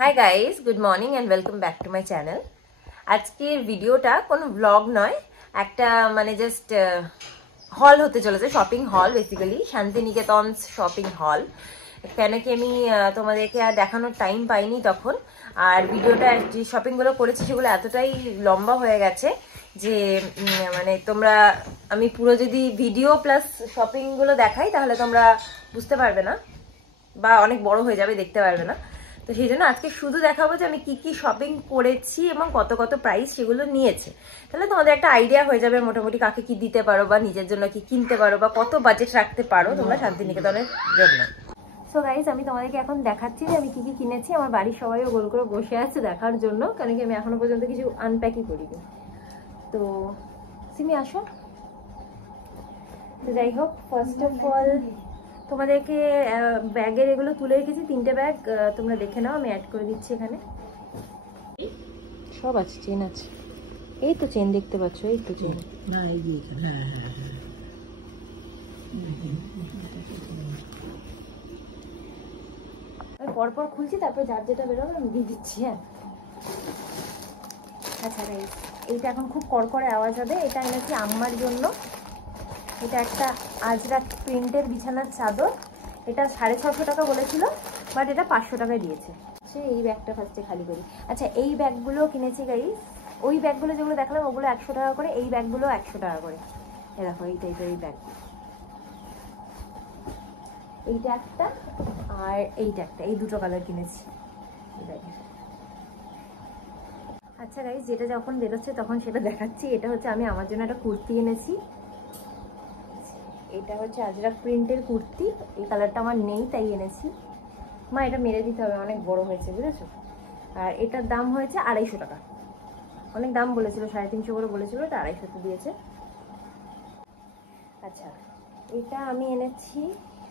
Hi guys, good morning and welcome back to my channel. আজকের ভিডিওটা কোনো blog নয়, একটা মানে জাস্ট হল হতে চলেছে, শপিং হল, বেসিক্যালি শান্তিনিকেতন শপিং হল। কেন কি আমি তোমাদেরকে আর দেখানোর টাইম পাইনি তখন, আর ভিডিওটা যে শপিংগুলো করেছি সেগুলো এতটাই লম্বা হয়ে গেছে যে মানে তোমরা, আমি পুরো যদি ভিডিও প্লাস শপিংগুলো দেখাই তাহলে তোমরা বুঝতে পারবে না বা অনেক বড় হয়ে যাবে, দেখতে পারবে না। তো সেই জন্য আজকে শুধু দেখাবো যে আমি কি কি শপিং করেছি এবং কত কত প্রাইস সেগুলো নিয়েছে। তাহলে তোমাদের একটা আইডিয়া হয়ে যাবে মোটামুটি কাকে কি দিতে পারো বা নিজের জন্য কি কিনতে পারো বা কত বাজেট রাখতে পারো তোমরা শান্তিনিকেতনের জন্য। সো গাইজ, আমি তোমাদেরকে এখন দেখাচ্ছি যে আমি কি কি কিনেছি। আমার বাড়ির সবাইও গোল করে বসে আছে দেখার জন্য, কারণ কি আমি এখনো পর্যন্ত কিছু আনপ্যাকই করিনি। তো সিমি আসো। তো যাই হোক, ফার্স্ট অফ অল তোমাদেরকে ব্যাগের এগুলো তুলে রেখেছি, 3টে ব্যাগ, তোমরা দেখে নাও, আমি অ্যাড করে দিচ্ছি এখানে। সব আছে, চেন আছে, এই তো চেন দেখতে পাচ্ছ, এই তো চেন। আমি পরপর খুলছি, তারপর যার যেটা বেরোবে আমি দিয়ে দিচ্ছি। হ্যাঁ, আচ্ছা গাইস, এইটা এখন খুব কড়কড়ে আওয়াজ হবে। এটা এনেছি আম্মার জন্য। এটা একটা আজরাক প্রিন্টের বিছানার চাদর। এটা 650 টাকা বলেছিল, বাট এটা 500 টাকায় দিয়েছে। এই ব্যাগটা ফার্স্টে খালি করি। আচ্ছা, এই ব্যাগগুলো কিনেছি গাইস। ওই ব্যাগগুলো যেগুলো দেখলাম ওগুলো 100 টাকা করে, এই ব্যাগগুলো 100 টাকা করে। এই দেখো, এই টাইপের এই ব্যাগ, এইটা একটা আর এইটা একটা, এই দুটো কালার কিনেছি এই ব্যাগের। আচ্ছা গাইস, যেটা যখন বেরোচ্ছে তখন সেটা দেখাচ্ছি। এটা হচ্ছে আমি আমার জন্য একটা কুর্তি এনেছি। এটা হচ্ছে আজরাক প্রিন্টের কুর্তি, এই কালারটা আমার নেই তাই এনেছি। মা, এটা মেরে দিতে হবে, অনেক বড় হয়েছে বুঝেছো। আর এটার দাম হয়েছে 250 টাকা। অনেক দাম বলেছিল, 350 করে বলেছিল, এটা 250 দিয়েছে। আচ্ছা, এটা আমি এনেছি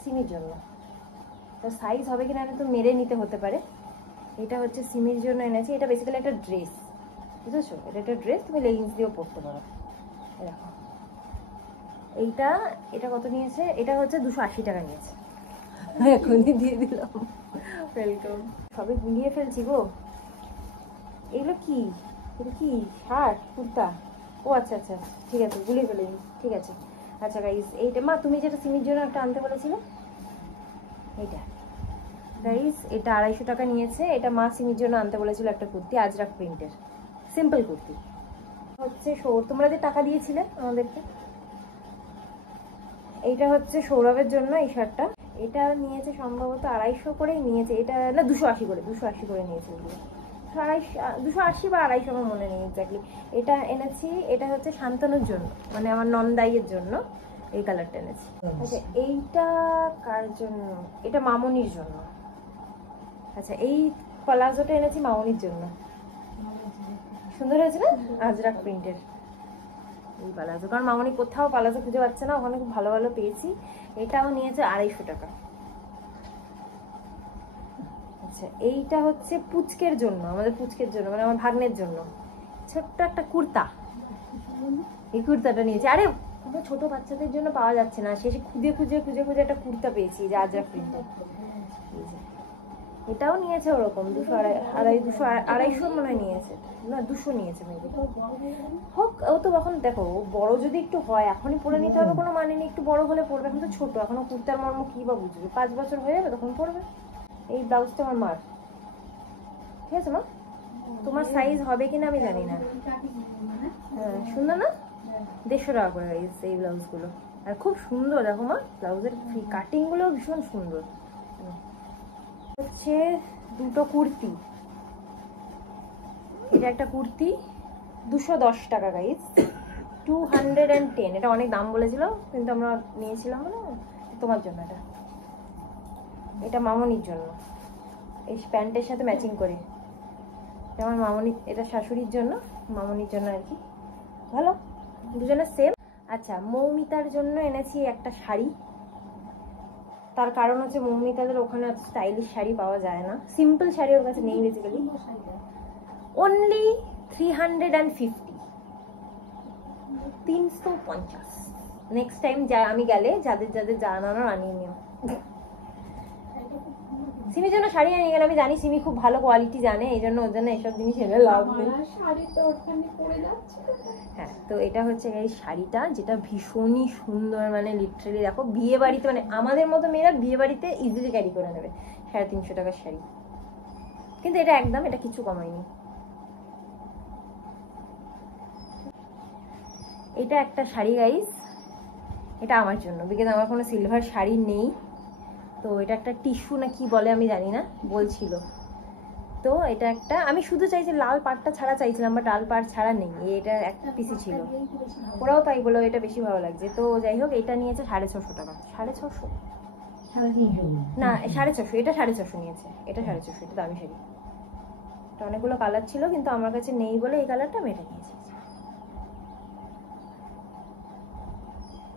সিমির জন্য। তো সাইজ হবে কিনা তো মেরে নিতে হতে পারে। এটা হচ্ছে সিমির জন্য এনেছি। এটা বেসিক্যালি একটা ড্রেস, বুঝেছো, এটা একটা ড্রেস, তুমি লেগিংস দিয়েও পরতে পারো। এরকম এটা কত নিয়েছে? এটা হচ্ছে 280 টাকা নিয়েছে। এখনই দিয়ে দিলাম, ওয়েলকাম। সবই গুলিয়ে ফেলছি গো। এগুলো কি? এটা কি শার্ট, কুর্তা? ও আচ্ছা আচ্ছা, ঠিক আছে, গুলিয়ে ফেলিনি, ঠিক আছে। আচ্ছা গাইস, এইটা মা তুমি যেটা সিমির জন্য একটা আনতে বলেছিলে, এইটা গাইস, এটা 250 টাকা নিয়েছে। এটা মা সিমির জন্য আনতে বলেছিল একটা কুর্তি, আজরাক প্রিন্টের সিম্পল কুর্তি। হচ্ছে তোমরা যে টাকা দিয়েছিলে আমাদেরকে, এইটা হচ্ছে সৌরভের জন্য এই শার্টটা। এটা নিয়েছে সম্ভবত 250 করেই নিয়েছে। এটা না, 280 করে, 280 করে নিয়েছে। 280 বা 250 আমার মনে নেই এক্স্যাক্টলি। এটা এনেছি, এটা হচ্ছে শান্তনুর জন্য, মানে আমার নন্দাইয়ের জন্য এই কালারটা এনেছি। আচ্ছা, এইটা কার জন্য? এটা মামনির জন্য। আচ্ছা, এই প্লাজোটা এনেছি মামনির জন্য। সুন্দর হয়েছে না, আজরাক প্রিন্টের এই পালাজো, কারণ মামনি কোথাও পালাজো খুঁজে পাচ্ছে না, ওখানে খুব ভালো ভালো পেয়েছি। এটাও নিয়েছে 250 টাকা। আচ্ছা, এইটা হচ্ছে পুচকের জন্য, আমাদের পুচকের জন্য, মানে আমার ভাগ্নের জন্য ছোট্ট একটা কুর্তা। এই কুর্তাটা নিয়েছি। আরে ছোট বাচ্চাদের জন্য পাওয়া যাচ্ছে না, শেষে খুঁজে খুঁজে খুঁজে খুঁজে একটা কুর্তা পেয়েছি যে আজরাক প্রিন্টের। এটাও নিয়েছে ওরকম 200 মনে হয় নিয়েছে, না 200 নিয়েছে মেবি। হোক, ও তো এখন দেখো, বড় যদি একটু হয় এখনই পরে নিতে হবে, কোনো মানে নেই, একটু বড় হলে পড়বে। এখন তো ছোট, এখনো কুর্তার মর্ম কি বা বুঝবে, 5 বছর হয়ে যাবে তখন পড়বে। এই ব্লাউজটা আমার মার, ঠিক আছে মা? তোমার সাইজ হবে কিনা আমি জানি না। হ্যাঁ, সুন্দর না? 150 টাকা করে এই ব্লাউজগুলো, আর খুব সুন্দর। দেখো মা, ব্লাউজের কাটিং গুলো ভীষণ সুন্দর। হচ্ছে দুটো কুর্তি, এটা একটা কুর্তি 210 টাকা গাইস, 210। এটা অনেক দাম বলেছিল কিন্তু আমরা নিয়েছিলাম না, তোমার জন্য। এটা মামনির জন্য, এই প্যান্টের সাথে ম্যাচিং করে। আমার মামনি, এটা শাশুড়ির জন্য, মামনির জন্য আর কি, ভালো, দুজনের সেম। আচ্ছা, মৌমিতার জন্য এনেছি একটা শাড়ি। তার কারণ হচ্ছে মৌমিতাদের ওখানে স্টাইলিশ শাড়ি পাওয়া যায় না, সিম্পল শাড়ি ওর কাছে নেই বেসিক্যালি। অনলি 350, 350। নেক্সট টাইম আমি গেলে যাদের যাদের জানানোর আনিয়ে নিও। সিমির জন্য শাড়ি আনি, কারণ আমি জানি সিমি খুব ভালো কোয়ালিটি জানে, এই জন্য ওর জন্য এইসব জিনিস এনে লাগবে। হ্যাঁ, তো এটা হচ্ছে এই শাড়িটা, যেটা ভীষণই সুন্দর, মানে লিটারালি দেখো বিয়ে বাড়িতে, মানে আমাদের মতো মেয়েরা বিয়ে বাড়িতে ইজিলি ক্যারি করে নেবে। 350 টাকার শাড়ি, কিন্তু এটা একদম, এটা কিছু কমায়নি। এটা একটা শাড়ি গাইস, এটা আমার জন্য, বিকজ আমার কোনো সিলভার শাড়ি নেই। তো এটা একটা টিস্যু না কি বলে আমি জানি না, বলছিল। তো এটা একটা, আমি শুধু চাইছি লাল পাড়টা ছাড়া চাইছিলাম, বাট লাল পাড় ছাড়া নেই, এটা একটা পিসি ছিল। ওরাও তাই বলো এটা বেশি ভালো লাগছে। তো যাই হোক, এটা নিয়েছে 650 টাকা। 650 না, 650, এটা 650 নিয়েছে, এটা 650, এটা দামি শাড়ি। এটা অনেকগুলো কালার ছিল, কিন্তু আমার কাছে নেই বলে এই কালারটা আমি এটা নিয়েছি।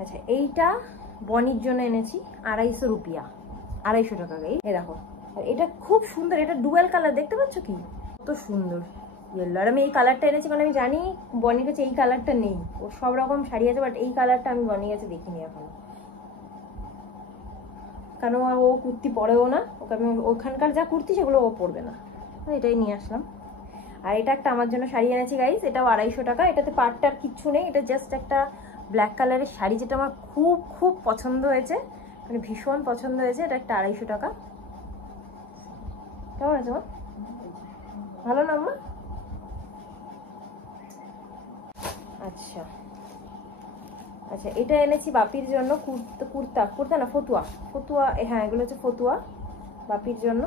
আচ্ছা, এইটা বনির জন্য এনেছি, 250 রুপিয়া, 250 টাকা। এই দেখো, এটা খুব সুন্দর, এটা ডুয়েল কালার, দেখতে পাচ্ছ কি কত সুন্দর ইয়েলো। আর আমি এই কালারটা এনেছি কারণ আমি জানি বনির কাছে এই কালারটা নেই। ও সব রকম শাড়ি আছে, বাট এই কালারটা আমি বনির কাছে দেখিনি এখনো, কারণ ও কুর্তি পরেও না, ওকে আমি ওখানকার যা কুর্তি সেগুলো ও পরবে না, এটাই নিয়ে আসলাম। আর এটা একটা আমার জন্য শাড়ি এনেছি গাইস, এটাও 250 টাকা। এটাতে পাটটার কিচ্ছু নেই, এটা জাস্ট একটা ব্ল্যাক কালারের শাড়ি, যেটা আমার খুব খুব পছন্দ হয়েছে, মানে ভীষণ পছন্দ হয়েছে। এটা একটা 250 টাকা। কেমন আছে মা? ভালো না মা? আচ্ছা আচ্ছা, এটা এনেছি বাপির জন্য কুর্তা, কুর্তা না ফতুয়া, ফতুয়া, হ্যাঁ এগুলো হচ্ছে ফতুয়া বাপির জন্য।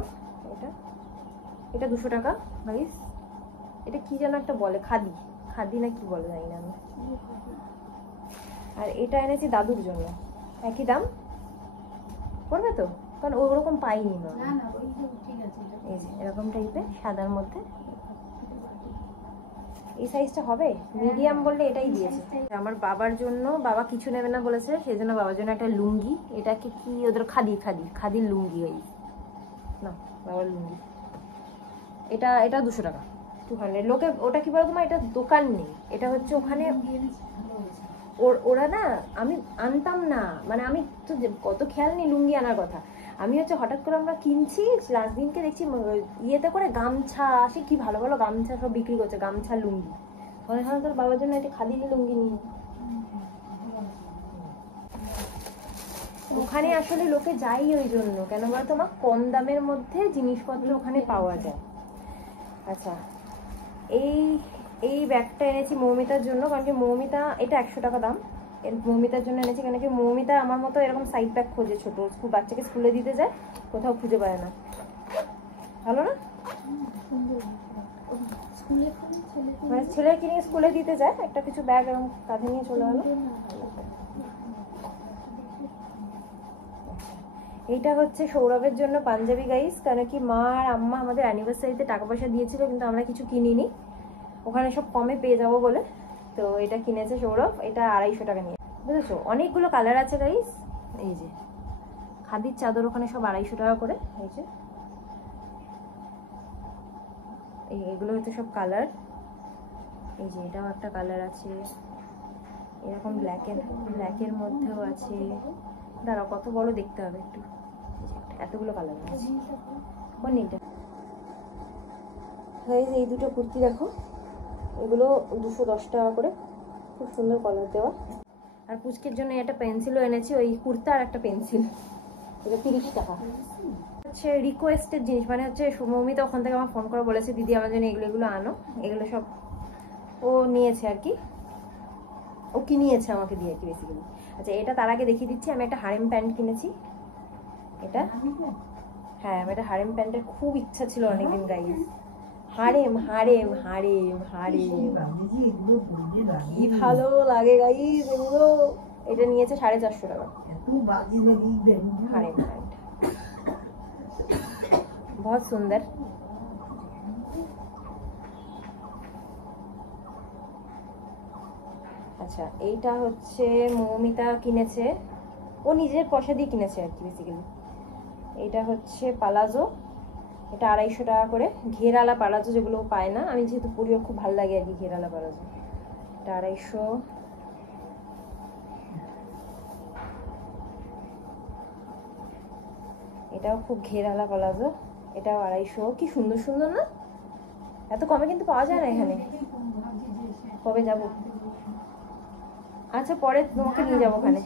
এটা এটা 200 টাকা গাইস। এটা কি যেন একটা বলে, খাদি, খাদি না কি বলে জানি না আমি। আর এটা এনেছি দাদুর জন্য, একই দাম পড়বে তো, কারণ ওরকম পাইনি না। এই যে এরকম টাইপের সাদার মধ্যে, এই সাইজটা হবে মিডিয়াম বললে এটাই দিয়েছে। আমার বাবার জন্য, বাবা কিছু নেবে না বলেছে, সেই জন্য বাবার জন্য একটা লুঙ্গি, এটাকে কি ওদের খাদির লুঙ্গি, এই না বাবার লুঙ্গি। এটা 200 টাকা, 200। লোকে ওটা কি বলতো মা, এটা দোকান নেই, এটা হচ্ছে ওখানে ওরা না, আমি আনতাম না, মানে আমি তো কত খেয়াল নেই লুঙ্গি আনার কথা। আমি হচ্ছে হঠাৎ করে আমরা কিনছি, লাস্ট দিনকে দেখছি ইয়েতে করে গামছা আসে, কি ভালো ভালো গামছা সব বিক্রি করছে, গামছা লুঙ্গি। মনে হয় তোর বাবার জন্য একটা খাদির লুঙ্গি নিয়ে। ওখানে আসলে লোকে যাই ওই জন্য, কেন বলতো মা, কম দামের মধ্যে জিনিসপত্র ওখানে পাওয়া যায়। আচ্ছা, এই ব্যাগটা এনেছি মৌমিতার জন্য, কারণ কি মৌমিতা, এটা 100 টাকা দাম। মৌমিতার জন্য এনেছি, কারণ কি মৌমিতা আমার মতো এরকম সাইড ব্যাগ খোঁজে, ছোট বাচ্চাকে স্কুলে দিতে যায়, কোথাও খুঁজে পায় না। ভালো না, মানে ছেলেকে নিয়ে স্কুলে দিতে যায়, একটা কিছু ব্যাগ এবং কাঁধে নিয়ে চলে গেলো। এইটা হচ্ছে সৌরভের জন্য পাঞ্জাবি গাইস, কারণ কি মা আর আম্মা আমাদের অ্যানিভার্সারিতে টাকা পয়সা দিয়েছিল, কিন্তু আমরা কিছু কিনিনি, ওখানে সব কমে পেয়ে যাবো বলে। তো এটা কিনেছে সৌরভ, এটা 250 টাকা নিয়ে, বুঝেছো? অনেকগুলো কালার আছে গাইস। এই যে খাদির চাদর ওখানে সব 250 টাকা করে। এই যে এগুলো হচ্ছে সব কালার। এই যে এটাও একটা কালার আছে, এরকম ব্ল্যাকের মধ্যেও আছে। দাঁড়াও, কত বড় দেখতে হবে একটু, এতগুলো কালার আছে। কোন এইটা? এই দুটো কুর্তি দেখো, এগুলো 210 টাকা করে, খুব সুন্দর কালার দেওয়া। আর পুচকের জন্য একটা পেন্সিলও এনেছি, ওই কুর্তা আর একটা পেন্সিল, এটা 30 টাকা। হচ্ছে রিকোয়েস্টেড জিনিস, মানে হচ্ছে মৌমিতা ওখান থেকে আমার ফোন করে বলেছে দিদি আমার জন্য এগুলো আনো, এগুলো সব ও নিয়েছে আর কি, ও কি নিয়েছে আমাকে দিয়ে আর কি বেসিক্যালি। আচ্ছা, এটা তার আগে দেখিয়ে দিচ্ছি, আমি একটা হারেম প্যান্ট কিনেছি। এটা হ্যাঁ, আমি একটা হারেম প্যান্টের খুব ইচ্ছা ছিল অনেকদিন guys. Harem harem harem harem কি ভালো লাগে গাইস এগুলো। এটা নিয়েছে 450 টাকা হারেম প্যান্ট, बहुत সুন্দর। আচ্ছা, এইটা হচ্ছে মৌমিতা কিনেছে, ও নিজের পয়সা দিয়ে কিনেছে আর কি বেসিক্যালি। এটা হচ্ছে পালাজো, এটা 250 টাকা করে, ঘেরালা পালাজো, যেগুলো পায় না, আমি যেহেতু পরি ওর খুব ভালো লাগে আর কি ঘেরালা পালাজো। এটা 250। এটাও খুব ঘেরালা প্লাজো, এটাও 250। কি সুন্দর সুন্দর না, এত কমে কিন্তু পাওয়া যায় না এখানে। কবে যাব? আচ্ছা পরে তোমাকে নিয়ে যাবো ওখানে।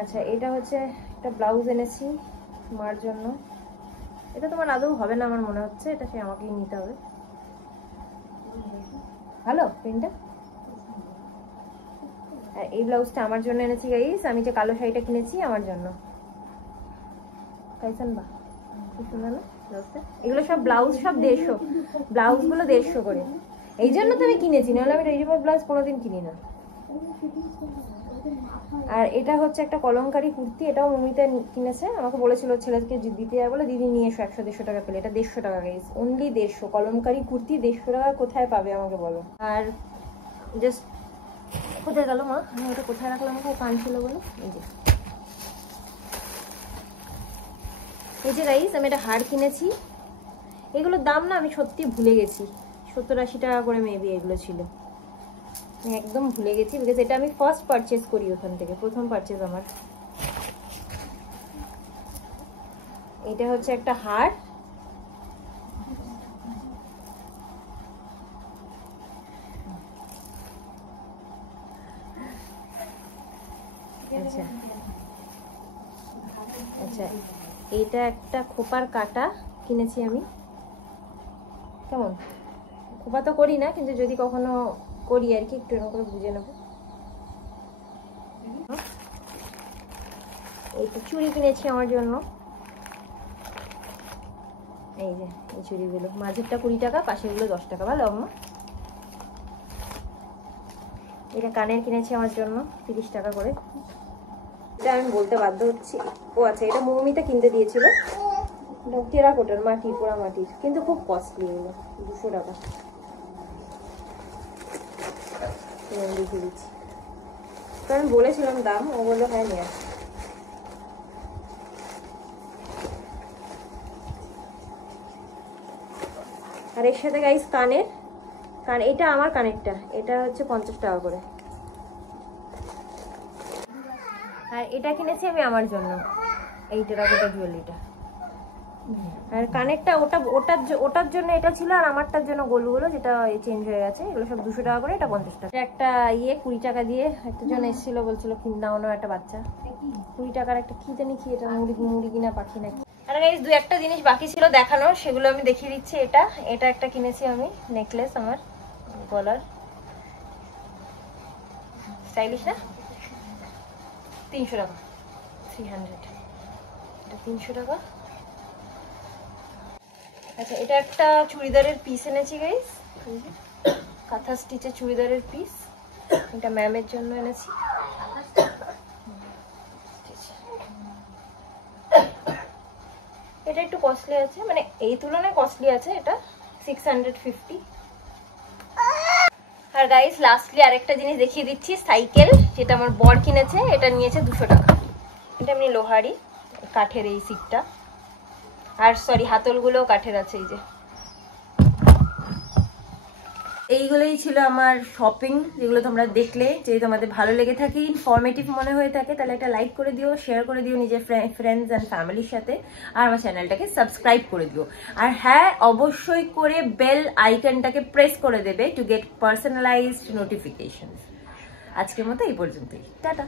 আচ্ছা এটা হচ্ছে একটা ব্লাউজ এনেছি মার জন্য। এটা তোমার আদৌ হবে না আমার মনে হচ্ছে, এটা সে আমাকেই নিতে হবে। ভালো প্রিন্টটা। আর এই ব্লাউজটা আমার জন্য এনেছি গাইস, আমি যে কালো শাড়িটা কিনেছি আমার জন্য। কাইসান বা খুব সুন্দর না ব্লাউজটা। এগুলো সব ব্লাউজ সব 150, ব্লাউজগুলো 150 করে। এই জন্য তো আমি কিনেছি, নাহলে আমি রেডিমেড ব্লাউজ কোনোদিন কিনি না। আর এটা হচ্ছে একটা কলমকারি কুর্তি, এটাও মমিতা কিনেছে, আমাকে বলেছিল ছেলেকে দিতে যাবে বলে, দিদি নিয়ে এসো 100-150 টাকা পেলে। এটা 150 টাকা গাইস, অনলি 150। কলমকারি কুর্তি 150 টাকা কোথায় পাবে আমাকে বলো। আর জাস্ট কোথায় গেল মা, আমি ওটা কোথায় রাখলাম, আমাকে কান ছিল বলে। এই যে গাইস আমি একটা হার কিনেছি, এগুলোর দাম না আমি সত্যি ভুলে গেছি, 70-80 টাকা করে মেবি এগুলো ছিল, আমি একদম ভুলে গেছি। বিকজ এটা আমি ফার্স্ট পারচেজ করি ওখান থেকে, প্রথম পারচেজ আমার। এটা হচ্ছে একটা হার, আচ্ছা আচ্ছা এটা একটা খোপার কাটা কিনেছি আমি। কেমন, খোপা তো করি না, কিন্তু যদি কখনো করি আর কি, একটু এরকম করে বুঝে নেবো। এইটা চুড়ি কিনেছি আমার জন্য, এই যে এই চুড়িগুলো, মাঝেরটা 20 টাকা, পাশেরগুলো 10 টাকা। ভালো আম্মা। এটা কানের কিনেছি আমার জন্য 30 টাকা করে। এটা আমি বলতে বাধ্য হচ্ছি, ও আচ্ছা এটা মৌমিতা কিনতে দিয়েছিল, টেরাকোটার মাটির, পোড়া মাটির, কিন্তু খুব কস্টলি এগুলো, 200 টাকা। দেখিয়ে দিচ্ছি, তো আমি বলেছিলাম দাম, ও বললো হ্যাঁ নিয়ে আসি। আর এর সাথে গাইস কানের, এটা আমার কানেরটা, এটা হচ্ছে 50 টাকা করে। আর এটা কিনেছি আমি আমার জন্য, এই টেরাকোটা জুয়েলারিটা। আর কানেরটা ওটার জন্য এটা ছিল, আর আমারটার জন্য গোলগুলো যেটা চেঞ্জ হয়ে গেছে, এগুলো সব 200 টাকা করে, এটা 50 টাকা। একটা 20 টাকা দিয়ে একটা জন এসেছিল, বলছিল নাও একটা বাচ্চা, 20 টাকার একটা কি জানি কি, এটা মুরগি না পাখি নাকি। আর গাইস 2-1টা জিনিস বাকি ছিল দেখানোর, সেগুলো আমি দেখিয়ে দিচ্ছি। এটা একটা কিনেছি আমি, নেকলেস আমার গলার, স্টাইলিশ না, 300 টাকা, 300, এটা 300 টাকা। আচ্ছা এটা একটা চুড়িদারের পিস এনেছি গাইস, কাঁথা স্টিচের চুড়িদারের পিস, এটা ম্যামের জন্য এনেছি। এটা একটু কস্টলি আছে, মানে এই তুলনায় কস্টলি আছে, এটা 650। আর গাইস লাস্টলি আরেকটা জিনিস দেখিয়ে দিচ্ছি, সাইকেল, যেটা আমার বর কিনেছে, এটা নিয়েছে 200 টাকা। এটা এমনি লোহারি, কাঠের এই সিটটা, আর সরি হাতলগুলোও কাঠের আছে। এই যে এইগুলোই ছিল আমার শপিং, যেগুলো তোমরা দেখলে। যদি তোমাদের ভালো লেগে থাকে, ইনফরমেটিভ মনে হয়ে থাকে, তাহলে একটা লাইক করে দিও, শেয়ার করে দিও নিজের ফ্রেন্ডস অ্যান্ড ফ্যামিলির সাথে, আর আমার চ্যানেলটাকে সাবস্ক্রাইব করে দিও। আর হ্যাঁ, অবশ্যই করে বেল আইকনটাকে প্রেস করে দেবে টু গেট পার্সোনালাইজড নোটিফিকেশন। আজকের মতো এই পর্যন্তই, টাটা।